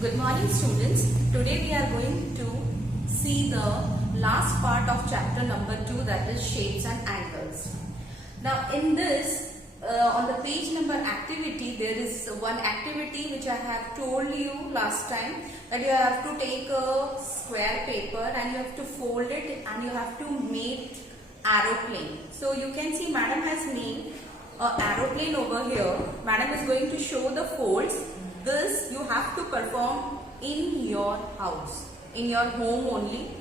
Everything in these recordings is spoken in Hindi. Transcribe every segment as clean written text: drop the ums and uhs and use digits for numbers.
Good morning students. Today we are going to see the last part of chapter number 2, that is shapes and angles. Now in this on the page number activity, there is one activity which I have told you last time, that you have to take a square paper and you have to fold it and you have to make aeroplane. So you can see madam has made an aeroplane over here. Madam is going to show the folds. This you have to perform in your house, in your home only,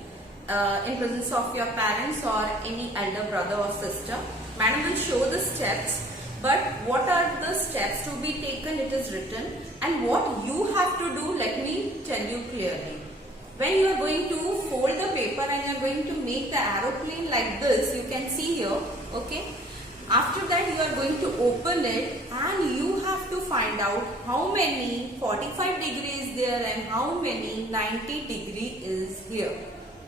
in presence of your parents or any elder brother or sister. Madam will show the steps, but what are the steps to be taken, it is written, and what you have to do, let me tell you clearly. When you are going to fold the paper and you are going to make the aeroplane like this, you can see here, okay. After that you are going to open it and you have to find out how many 45 degree is there and how many 90 degree is here.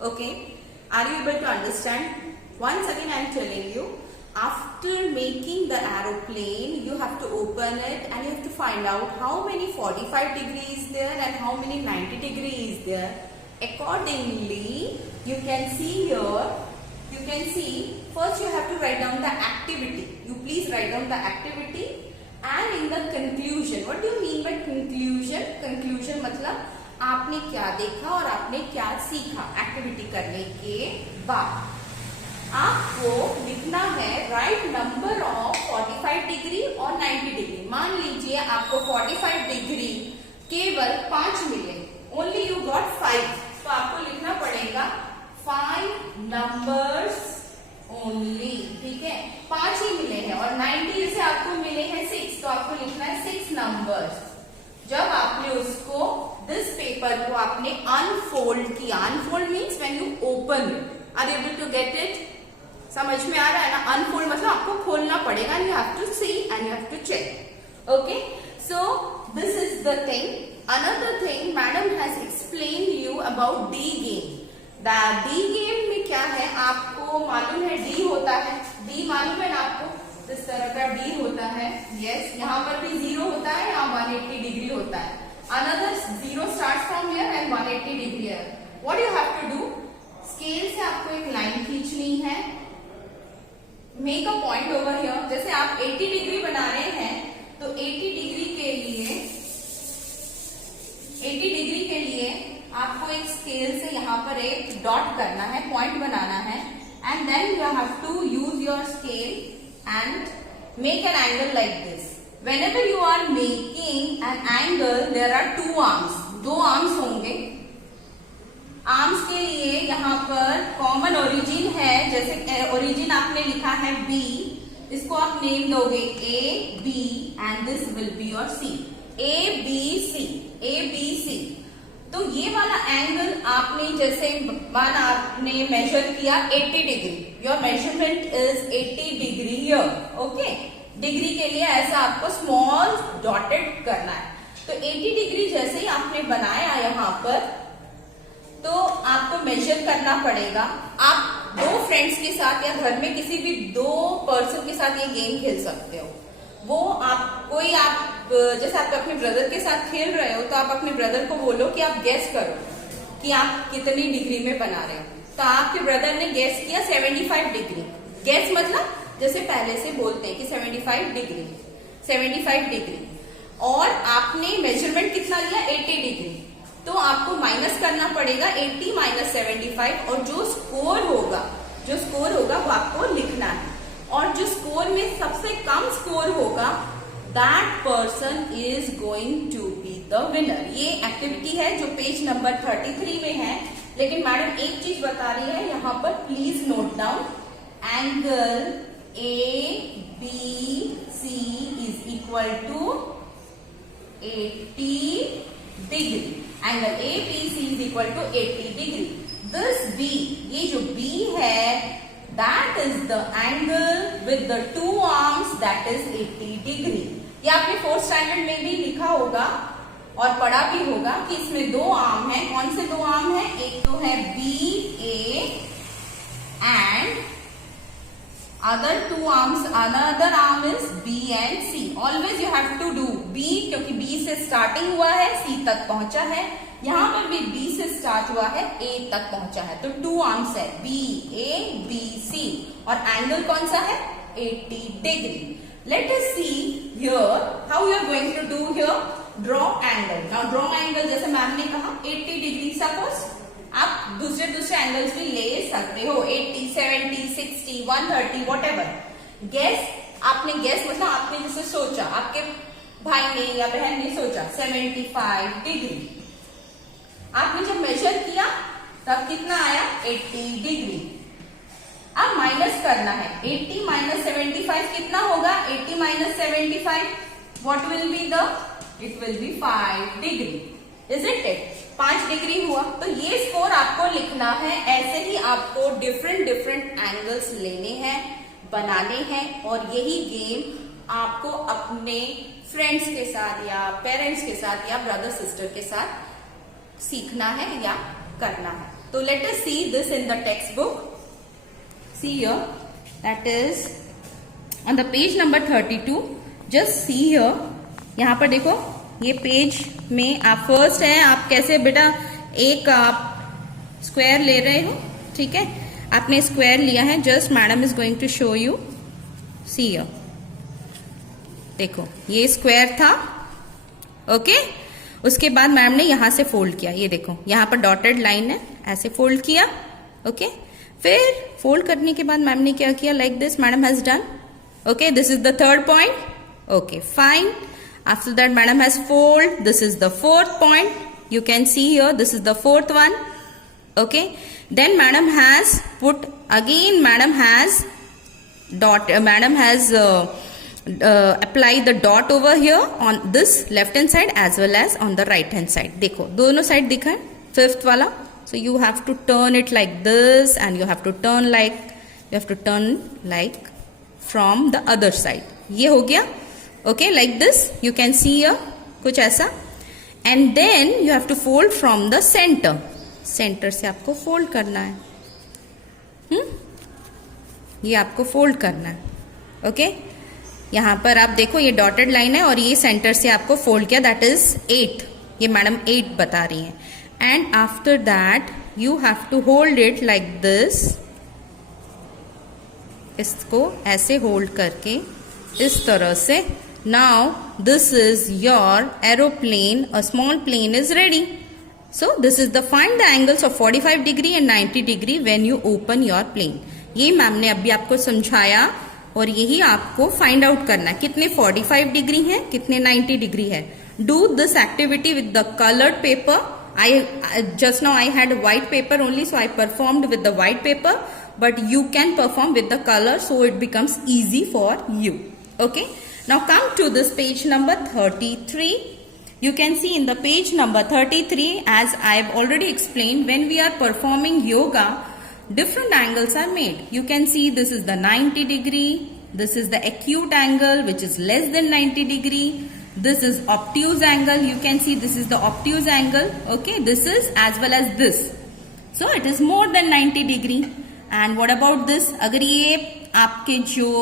Okay. Are you able to understand? Once again I am telling you, after making the aeroplane you have to open it and you have to find out how many 45 degree is there and how many 90 degree is there. Accordingly, you can see here, you can see first you have to write down the activity. You please write down the activity and in the conclusion. What do you mean by conclusion? Conclusion मतलब आपने क्या देखा और आपने क्या सीखा एक्टिविटी करने के बाद. आपको लिखना है राइट नंबर ऑफ 45 डिग्री और 90 डिग्री. मान लीजिए आपको 45 डिग्री केवल 5 मिले, ओनली यू गॉट 5, तो आपको लिखना पड़ेगा 5 नंबर्स ओनली. ठीक है, 5 ही मिले हैं और 90 से आपको मिले हैं 6, तो आपको लिखना है 6 नंबर्स. जब आपने उसको दिस पेपर को आपने अनफोल्ड किया, unfold means when you open it. Are able to get it? समझ में आ रहा है ना? अनफोल्ड मतलब आपको खोलना पड़ेगा and you have to see and you have to check. Okay, so this is the thing. Another thing, madam has explain you about the game. The game में क्या है आपको मालूम है? डी होता है, डी मालूम है ना आपको? इस तरह का डी होता है. यस, यहाँ पर भी 0 होता है, यहाँ 180 डिग्री होता है. Another 0 start from here and 180 degree है. What you have to do? Scale से आपको एक लाइन खींचनी है. Make a point over here. जैसे आप 80 डिग्री बना रहे हैं तो 80 डिग्री के लिए आपको एक स्केल से यहाँ पर एक डॉट करना है, पॉइंट बनाना है, and then you have to use your scale and make an angle like this. Whenever you are making an angle, there are 2 arms. 2 arms होंगे. आर्म्स के लिए यहाँ पर कॉमन ओरिजिन है. जैसे ओरिजिन आपने लिखा है B, इसको आप नेम दोगे A, B and this will be your C. A, B, C. A, B, C. तो ये वाला एंगल आपने जैसे मान आपने मेजर किया 80 degree. Your measurement is 80 degree here. Okay, degree के लिए ऐसा आपको स्मॉल डॉटेड करना है. तो 80 डिग्री जैसे ही आपने बनाया यहाँ पर, तो आपको मेजर करना पड़ेगा. आप 2 फ्रेंड्स के साथ या घर में किसी भी 2 पर्सन के साथ ये गेम खेल सकते हो. वो आप जैसे आप अपने ब्रदर के साथ खेल रहे हो, तो आप अपने ब्रदर को बोलो कि आप गेस करो कि आप कितनी डिग्री में बना रहे हो. तो आपके ब्रदर ने गेस किया 75 डिग्री. गेस मतलब जैसे पहले से बोलते हैं कि 75 डिग्री, और आपने मेजरमेंट कितना लिया 80 डिग्री. तो आपको माइनस करना पड़ेगा 80 माइनस 75, और जो स्कोर होगा वो आपको लिखना है. और जो स्कोर में सबसे कम स्कोर होगा, that person is going to be the winner. ये एक्टिविटी है जो पेज नंबर 33 में है. लेकिन मैडम एक चीज बता रही है यहाँ पर, please note down. Angle ABC is equal to 80 degree. Angle ABC is equal to 80 degree. This B, ये जो B है, that is the angle with the 2 arms, that is 80 degree. ये आपने 4th स्टैंडर्ड में भी लिखा होगा और पढ़ा भी होगा कि इसमें 2 आर्म है. कौन से 2 आर्म है? एक तो है BA and other two arms, another arm is B and C. Always you have to do B, क्योंकि B से स्टार्टिंग हुआ है, C तक पहुंचा है. यहाँ पर भी B से स्टार्ट हुआ है, A तक पहुंचा है. तो टू आर्म्स है, B A B C, और एंगल कौन सा है? 80 degree. Let us see here how you are going to do here. Draw angle. Now draw angle जैसे मैम ने कहा 80 डिग्री. सपोज आप दूसरे एंगल्स भी ले सकते हो, 80, 70, 60, 130, whatever. गैस, आपने गैस मतलब आपने जैसे सोचा, आपके भाई ने या बहन ने सोचा 75 डिग्री. आपने जब मेजर किया तब कितना आया? 80 डिग्री. अब माइनस करना है. 80 माइनस 75 कितना होगा? 80 minus 75, what will be the? It will be 5 degree. Is it? 5 degree हुआ. तो ये स्कोर आपको लिखना है. ऐसे ही आपको डिफरेंट एंगल्स लेने हैं, बनाने हैं, और यही गेम आपको अपने फ्रेंड्स के साथ या पेरेंट्स के साथ या ब्रदर सिस्टर के साथ सीखना है या करना है. तो let us see this in the text book. See here, that is on the page number 32. Just see here. यहाँ पर देखो, ये पेज में आप फर्स्ट है, आप कैसे बेटा एक आप स्क्वायर ले रहे हो, ठीक है? आपने स्क्वायर लिया है. Just madam is going to show you. See here, देखो ये स्क्वायर था, ओके. उसके बाद मैडम ने यहां से फोल्ड किया. ये देखो यहाँ पर डॉटेड लाइन है, ऐसे फोल्ड किया, ओके. फिर फोल्ड करने के बाद मैम ने क्या किया? Like this madam has done. Okay, this is the third point. Okay, fine. After that madam has fold. This is the fourth point. You can see here, this is the fourth one. Okay, then madam has put again, madam has dot, madam has apply the dot over here on this left hand side as well as on the right hand side. देखो दोनों साइड दिखा है. फिफ्थ वाला, so you have to turn it like this and you have to turn like from the other side. ये हो गया. Okay, like this you can see here, कुछ ऐसा. And then you have to fold from the center. Center से आपको fold करना है. ये आपको fold करना है. Okay, यहाँ पर आप देखो ये डॉटेड लाइन है और ये सेंटर से आपको फोल्ड किया. That is 8. ये मैडम 8 बता रही हैं. And after that you have to hold it like this. इसको ऐसे होल्ड करके इस तरह से. Now this is your aeroplane. A small plane is ready. So this is the find the angles of 45 degree and 90 degree when you open your plane. ये मैम ने अभी आपको समझाया और यही आपको फाइंड आउट करना है. कितने 45 डिग्री है, कितने 90 डिग्री है. Do this activity with the coloured paper. Just now I had white paper only, so I performed with the white paper, but you can perform with the color, so it becomes easy for you. Okay, now come to this page number 33. You can see in the page number 33, as I have already explained, when we are performing yoga, different angles are made. You can see this is the 90 degree, this is the acute angle which is less than 90 degree, this is obtuse angle. You can see this is the obtuse angle. Okay, this is as well as this, so it is more than 90 degree. And what about this? अगर ये आपके जो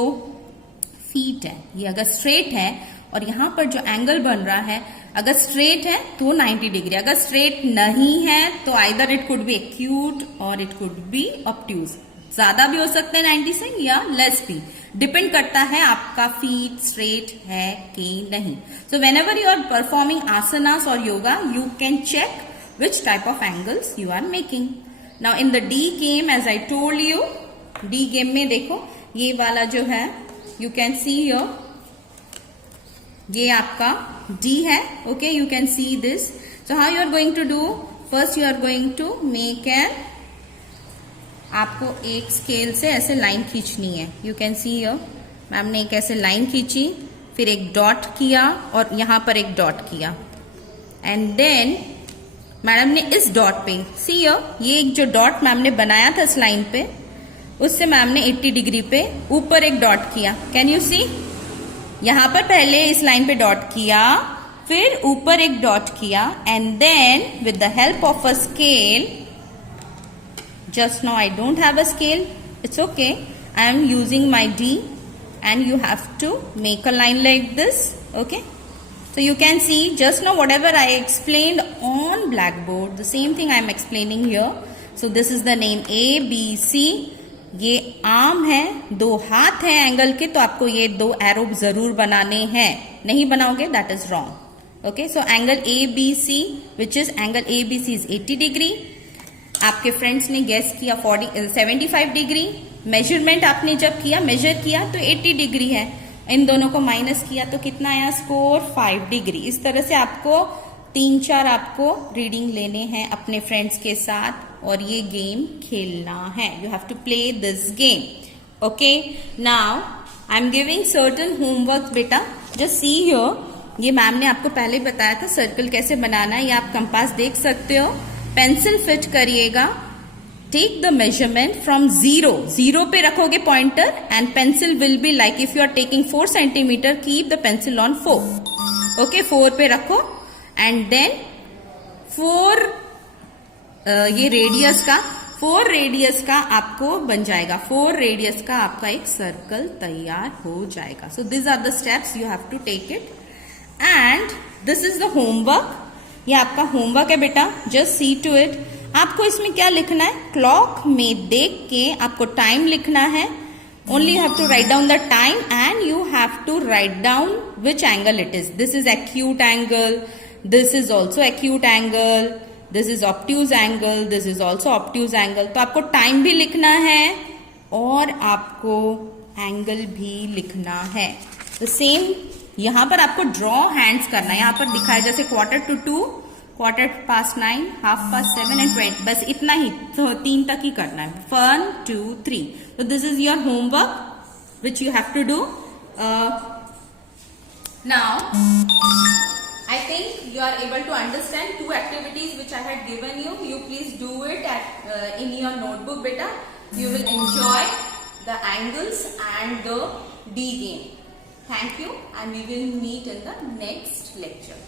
feet है, ये अगर straight है और यहाँ पर जो angle बन रहा है अगर straight है तो 90 डिग्री. अगर straight नहीं है तो either it could be acute or it could be obtuse. ज्यादा भी हो सकते हैं 90 से या लेस भी, डिपेंड करता है आपका फीट स्ट्रेट है कि नहीं. So whenever you are performing asanas और yoga, you can check which type of angles you are making. Now in the D game, as I told you, D game में देखो ये वाला जो है, यू कैन सी हियर, ये आपका D है. Okay, you can see this. So how you are going to do? First you are going to make an, आपको एक स्केल से ऐसे लाइन खींचनी है. You can see here, ma'am ने एक ऐसे लाइन खींची, फिर एक डॉट किया और यहां पर एक डॉट किया. एंड देन मैडम ने इस डॉट पे, सी हियर, ये एक जो डॉट मैम ने बनाया था इस लाइन पे, उससे मैम ने 80 डिग्री पे ऊपर एक डॉट किया. Can you see? यहां पर पहले इस लाइन पे डॉट किया, फिर ऊपर एक डॉट किया, and then with the help of a scale, just now I don't have a scale, it's okay, I am using my D and you have to make a line like this. Okay. So you can see just now whatever I explained on blackboard, the same thing I am explaining here. So this is the name A, B, C. ये आर्म है, दो हाथ हैं एंगल के, तो आपको ये दो एरो जरूर बनाने हैं. नहीं बनाओगे that is wrong. Okay, so angle A B C which is angle A B C is 80 degree. आपके फ्रेंड्स ने गेस किया 75 डिग्री. मेजरमेंट आपने जब किया, मेजर किया तो 80 डिग्री है. इन दोनों को माइनस किया तो कितना आया स्कोर 5 डिग्री. इस तरह से आपको 3-4 आपको रीडिंग लेने हैं अपने फ्रेंड्स के साथ और ये गेम खेलना है. You have to play this game. Okay, now I am giving certain homework. बेटा जस्ट सी हियर, ये मैम ने आपको पहले बताया था सर्कल कैसे बनाना है. ये आप कंपास देख सकते हो. पेंसिल फिट करिएगा. टेक द मेजरमेंट फ्रॉम 0 पे रखोगे pointer and pencil will be like if you are taking 4 centimetre, keep the pencil on 4. Okay, 4 पे रखो एंड देन 4 ये रेडियस का 4 रेडियस का आपको बन जाएगा. 4 रेडियस का आपका एक सर्कल तैयार हो जाएगा. So this are the steps you have to take it and this is the homework. ये आपका होमवर्क है बेटा. Just see to it. आपको इसमें क्या लिखना है, क्लॉक में देख के आपको टाइम लिखना है. Only you have to write down the time and you have to write down which angle it is. This is acute angle, this is also acute angle, this is obtuse angle, this is also obtuse angle. तो आपको टाइम भी लिखना है और आपको एंगल भी लिखना है. द सेम यहां पर आपको ड्रॉ हैंड्स करना है. यहां पर दिखाया जैसे 1:45, 9:15, 7:30 एंड 20. बस इतना ही, तो 3 तक ही करना है. 1, 2, 3. तो this is your homework which you have to do. Now I think you are able to understand 2 activities which I had given you. You please do it in your notebook, beta. You will enjoy the angles and the D game. Thank you, and we will meet in the next lecture.